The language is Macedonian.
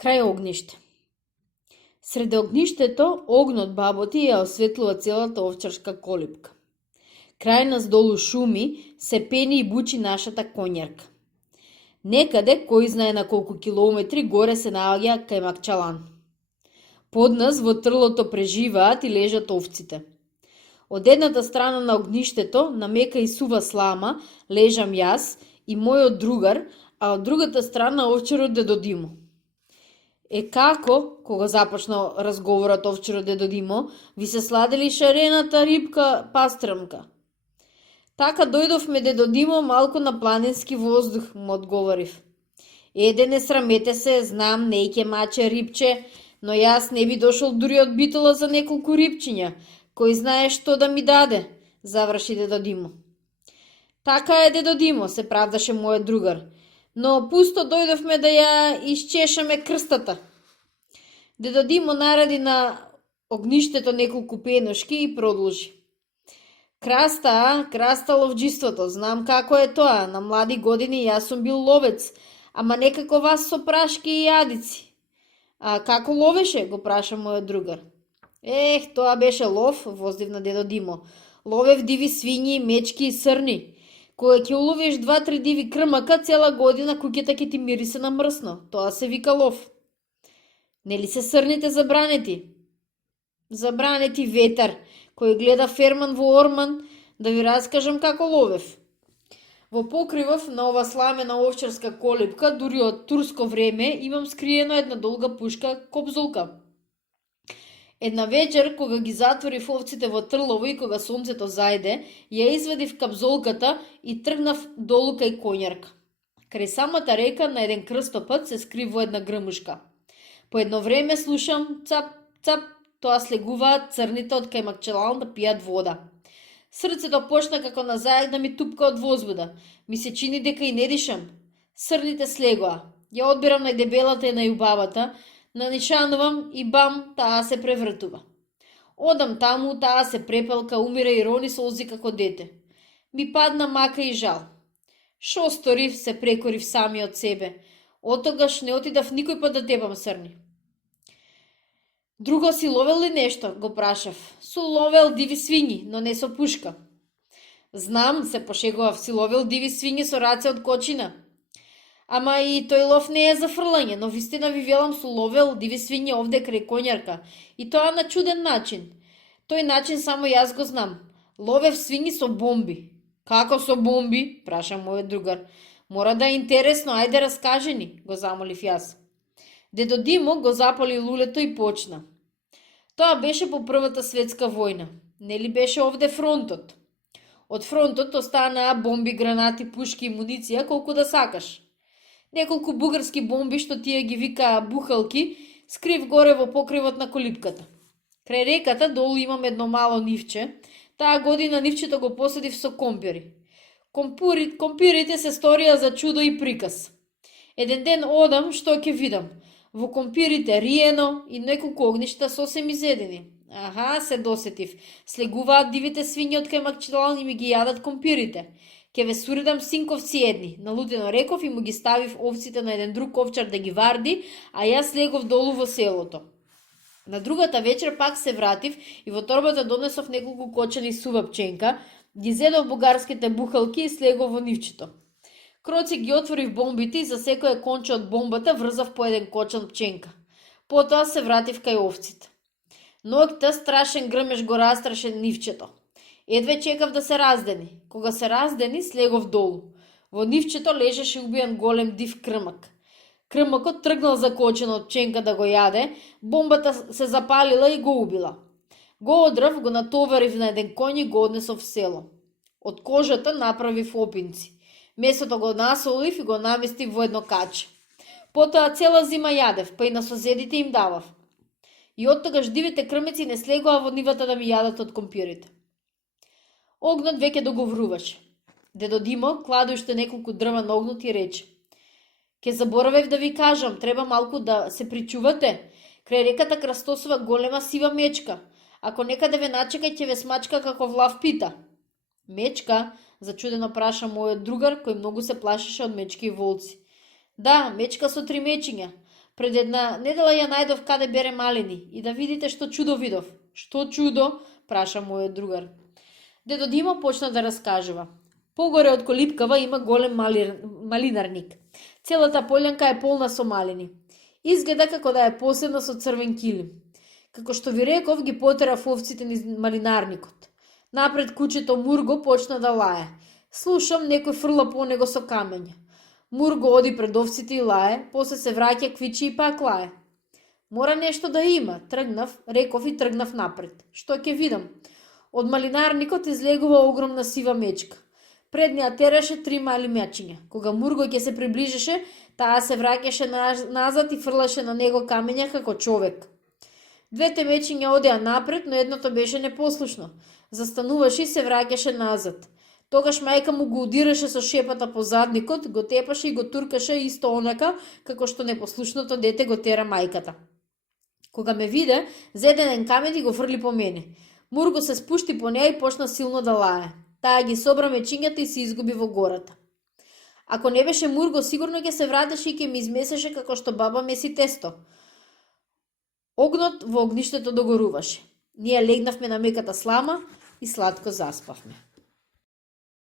Крај огниште. Среде огништето огнот баботи ја осветлува целата овчарска колипка. Крај нас долу шуми се пени и бучи нашата конјарка. Некаде, кој знае на колку километри, горе се наоѓа Кајмакчалан. Под нас во трлото преживаат и лежат овците. Од едната страна на огништето, на мека и сува слама, лежам јас и мојот другар, а од другата страна овчарот Дедо Димо. Како, кога започна разговорот овчарот Дедо Димо, ви се сладили шарената рибка пастрмка? Така дојдовме, Дедо Димо, малку на планински воздух, му одговорив. Еде, не срамете се, знам, не ќе маче рибче, но јас не би дошол дури од Битола за неколку рибчиња. Кој знае што да ми даде, заврши Дедо Димо. Така е, Дедо Димо, се правдаше мојот другар, но пусто дојдовме да ја исчешаме крстата. Дедо Димо наради на огништето неколку пеношки и продолжи. Краста ловџиството, знам како е тоа, на млади години јас сум бил ловец, ама некако вас со прашки и јадици. А како ловеше, го праша мојот другар. Тоа беше лов, воздивна Дедо Димо. Ловев диви свињи, мечки и срни. Кога ќе уловиш 2-3 диви крмака, цела година куќата ќе ти мирисе на мрсно. Тоа се вика лов. Нели се срните забранети? Забранети ветар, кој гледа ферман во орман, да ви раскажам како ловев. Во покривов на ова сламена овчарска колипка, дури од турско време, имам скриено една долга пушка кобзолка. Една вечер, кога ги затворив овците во трлово и кога сонцето зајде, ја извадив капзолката и тргнав долу кај конјарка. Крај самата река на еден крстопат се скрив во една грмушка. По едно време слушам цап, цап, тоа слегуваат црните од Кајмакчалан да пијат вода. Срцето почна како на заек да ми тупка од возбуда. Ми се чини дека и не дишам. Срните слегоа. Ја одбирам најдебелата и најубавата, нанишанувам и бам, таа се превртува. Одам таму, таа се препелка, умира и рони солзи како дете. Ми падна мака и жал. Шо сторив, се прекорив сами од себе. Отогаш не отидав никој пат да тепам срни. Друго си ловел ли нешто, го прашав. Су ловел диви свињи, но не со пушка. Знам, се пошегував, си ловел диви свињи со раце од кочина. Ама и тој лов не е за фрлање, но вистина ви велам, су ловел диви свињи овде крај конјарка. И тоа на чуден начин. Тој начин само јас го знам. Ловев свињи со бомби. Како со бомби? Праша мојот другар. Мора да е интересно, ајде раскажи ни, го замолив јас. Дедо Димо го запали лулето и почна. Тоа беше по Првата светска војна. Нели беше овде фронтот? Од фронтот останаа бомби, гранати, пушки и муниција колку да сакаш. Неколку бугарски бомби, што тие ги викаа бухалки, скрив горе во покривот на колипката. Крај реката долу имам едно мало нивче. Таа година нивчето го посадив со компири. Компирите се сторија за чудо и приказ. Еден ден одам, што ќе видам. Во компирите риено и неколку огништа сосем изедени. Аха, се досетив. Слегуваат дивите свињи од Кајмакчалан и ми ги јадат компирите. Ке ве суридам синковци едни. Налутено реков и му ги ставив овците на еден друг овчар да ги варди, а јас легов долу во селото. На другата вечер пак се вратив и во торбата донесов неколку кочани сува пченка, ги зедов бугарските бухалки и слегов во нивчето. Кроци ги отворив бомбите и за секое конче од бомбата врзав по еден кочан пченка. Потоа се вратив кај овците. Ноќта страшен грмеж го растраше нивчето. Едве чекав да се раздени. Кога се раздени, слегов долу. Во нивчето лежеше убиен голем див крмак. Крмакот тргнал за кочен од пченка да го јаде, бомбата се запалила и го убила. Го одрав, го натоварив на еден коњ и го однесов в село. Од кожата направив опинци. Месото го насолив и го наместив во едно каче. Потоа цела зима јадев, па и на соседите им давав. И оттогаш дивите крмеци не слегоа во нивата да ми јадат од компирите. Огнот веќе договоруваше. Дедо Димо кладе уште неколку дрва на огнот и рече: Ке заборавев да ви кажам, треба малку да се причувате. Крај реката крастосува голема сива мечка. Ако некаде ве начека, ќе ве смачка како влав пита. Мечка? Зачудено праша мојот другар, кој многу се плашеше од мечки и волци. Да, мечка со 3 мечиња. Пред една недела ја најдов каде бере малини и да видите што чудо видов. Што чудо? Праша мојот другар. Дедо Димо почна да раскажува. Погоре од колипкава има голем малинарник. Целата полјанка е полна со малини. Изгледа како да е поседна со црвен килим. Како што ви реков, ги потерав овците низ малинарникот. Напред кучето Мурго почна да лае. Слушам, некој фрла по него со камења. Мурго оди пред овците и лае, после се враќа, квичи и пак лае. Мора нешто да има, реков и тргнав напред. Што ќе видам? Од малинарникот излегува огромна сива мечка. Пред неа тераше 3 мали мечиња. Кога Мурго ќе се приближеше, таа се враќаше назад и фрлаше на него камења како човек. Двете мечиња одеа напред, но едното беше непослушно. Застануваше и се враќаше назад. Тогаш мајка му го удираше со шепата по задникот, го тепаше и го туркаше исто онака, како што непослушното дете го тера мајката. Кога ме виде, зеде еден камен и го фрли по мене. Мурго се спушти по неа и почна силно да лае. Таа ги собра мечињата и се изгуби во гората. Ако не беше Мурго, сигурно ќе се вратеше и ќе ми измесеше како што баба меси тесто. Огнот во огништето догоруваше. Ние легнавме на меката слама и сладко заспавме.